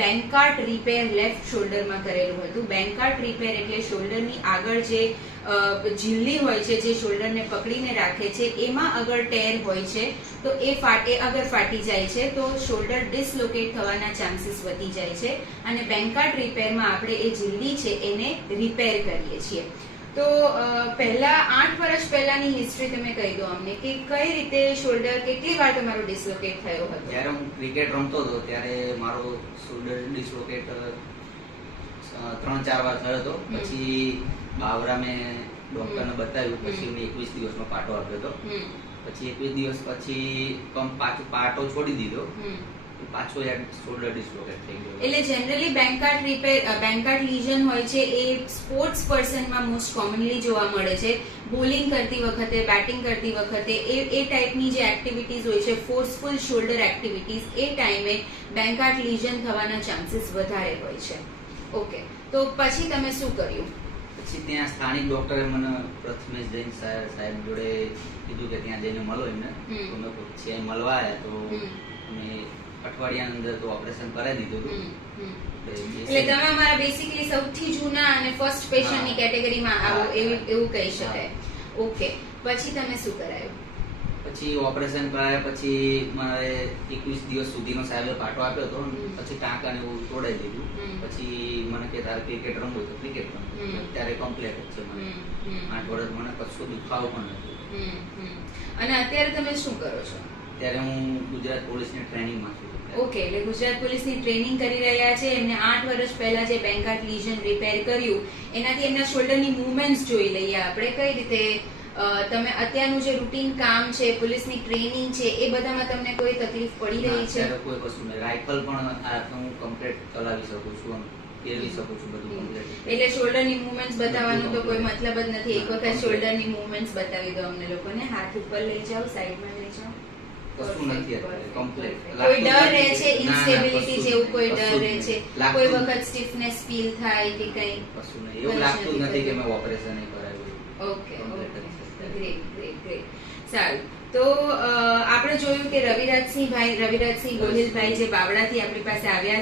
બેન્કાર્ટ repair left શોલ્ડરમાં કરેલું હતું. બેન્કાર્ટ repair એટલે શોલ્ડરની આગળ જે ઝીલ્લી હોય છે, જે શોલ્ડરને પકડીને રાખે છે, એમાં અગર ટેર હોય છે તો એ અગર ફાટી જાય છે તો શોલ્ડર ડિસલોકેટ થવાના ચાન્સીસ વધી જાય છે. અને બેન્કાર્ટ રિપેરમાં આપણે એ ઝીલ્લી છે એને રિપેર કરીએ છીએ. તો પહેલા 8 વર્ષ પહેલાની હિસ્ટ્રી તમે કહી દો અમને કે કઈ રીતે શોલ્ડર કેટલી વાર તમારો ડિસલોકેટ થયો હતો? જ્યારે હું ક્રિકેટ રમતો હતો ત્યારે મારો શોલ્ડર ડિસલોકેટ 3-4 વાર થયો હતો. પછી બાવરા મેં ડોક્ટરને બતાવ્યું, પછી મેં 21 દિવસનો પાટો આપ્યો હતો. પછી 21 દિવસ પછી પાટો છોડી દીધો, પાછો શોલ્ડર ડિસલોકેટ થઈ ગયો. એટલે જનરલી બેન્કાર્ટ રિપેર, બેન્કાર્ટ લીઝન હોય છે એ સ્પોર્ટ્સ પર્સનમાં મોસ્ટ કોમનલી જોવા મળે છે. બોલિંગ કરતી વખતે, બેટિંગ કરતી વખતે એ ટાઈપની જે એક્ટિવિટીઝ હોય છે, ફોર્સફુલ શોલ્ડર એક્ટિવિટીઝ, એ ટાઈમે બેન્કાર્ટ લીઝન થવાના ચાન્સીસ વધારે હોય છે. ઓકે, તો પછી તમે શું કર્યું? પછી ત્યાં સ્થાનિક ડોક્ટરે મને પ્રથમેશ જૈન સાહેબ જોડે કીધું કે ત્યાં જઈને મળો એમને. તો મેં પછી મળવા આવ્યા તો અમે અઠવાડિયાની અંદર તો ઓપરેશન કરાવી દીધું હતું. એટલે તમે અમારા બેસિકલી સૌથી જૂના અને ફર્સ્ટ પેશન્ટની કેટેગરીમાં આવો એવું કહી શકાય. ઓકે, પછી તમે શું કરાયું? પછી ઓપરેશન કરાયા પછી મારે 21 દિવસ સુધીનો સાહેબે પાટો આપ્યો હતો. પછી ટાંકાને એવું તોડાઈ દીધું. પછી મને કે તારે ક્રિકેટ રમવું તો ક્રિકેટ રમવું. અત્યારે કમ્પ્લીટ જ છે મને. 8 વર્ષ મને કશું દુખાવો પણ નથી. અને અત્યારે તમે શું કરો છો? ત્યારે હું ગુજરાત પોલીસની ટ્રેનિંગમાં છું. ઓકે, એટલે ગુજરાત પોલીસની ટ્રેનિંગ કરી રહ્યા છે. એમને 8 વર્ષ પહેલા જે બેન્કાર્ટ લીઝન રિપેર કર્યું એનાથી એમના શોલ્ડરની મૂવમેન્ટ્સ જોઈ લઈએ આપણે. કઈ રીતે તમે અત્યારનું જે રૂટીન કામ છે, પોલીસની ટ્રેનિંગ છે, એ બધામાં તમને કોઈ તકલીફ પડી રહી છે? કોઈ કશું નહીં. રાઇફલ પણ હું કમ્પ્લીટ ચલાવી શકું છું, ફેરવી શકું છું બધું કમ્પ્લીટ. એટલે શોલ્ડરની મૂવમેન્ટ્સ બતાવવાનો તો કોઈ મતલબ જ નથી. એક વખત શોલ્ડરની મૂવમેન્ટ્સ બતાવી દો અમને લોકોને. હાથ ઉપર લઈ જાઓ, સાઈડમાં લઈ જાઓ. કશું નથી કમ્પ્લીટ. કોઈ ડર રહે છે, ઇન્સ્ટેબિલિટી જેવું કોઈ ડર રહે છે? કોઈ વખત સ્ટીફનેસ ફીલ થાય કે કઈ? કશું નહીં, એવું લાગતું નથી કે મેં ઓપરેશન કરાવ્યું. Okay, great great great. સારું, તો આપણે જોયું કે રવિરાજસિંહ ગોહિલભાઈ જે બાવળાથી આપણી પાસે આવ્યા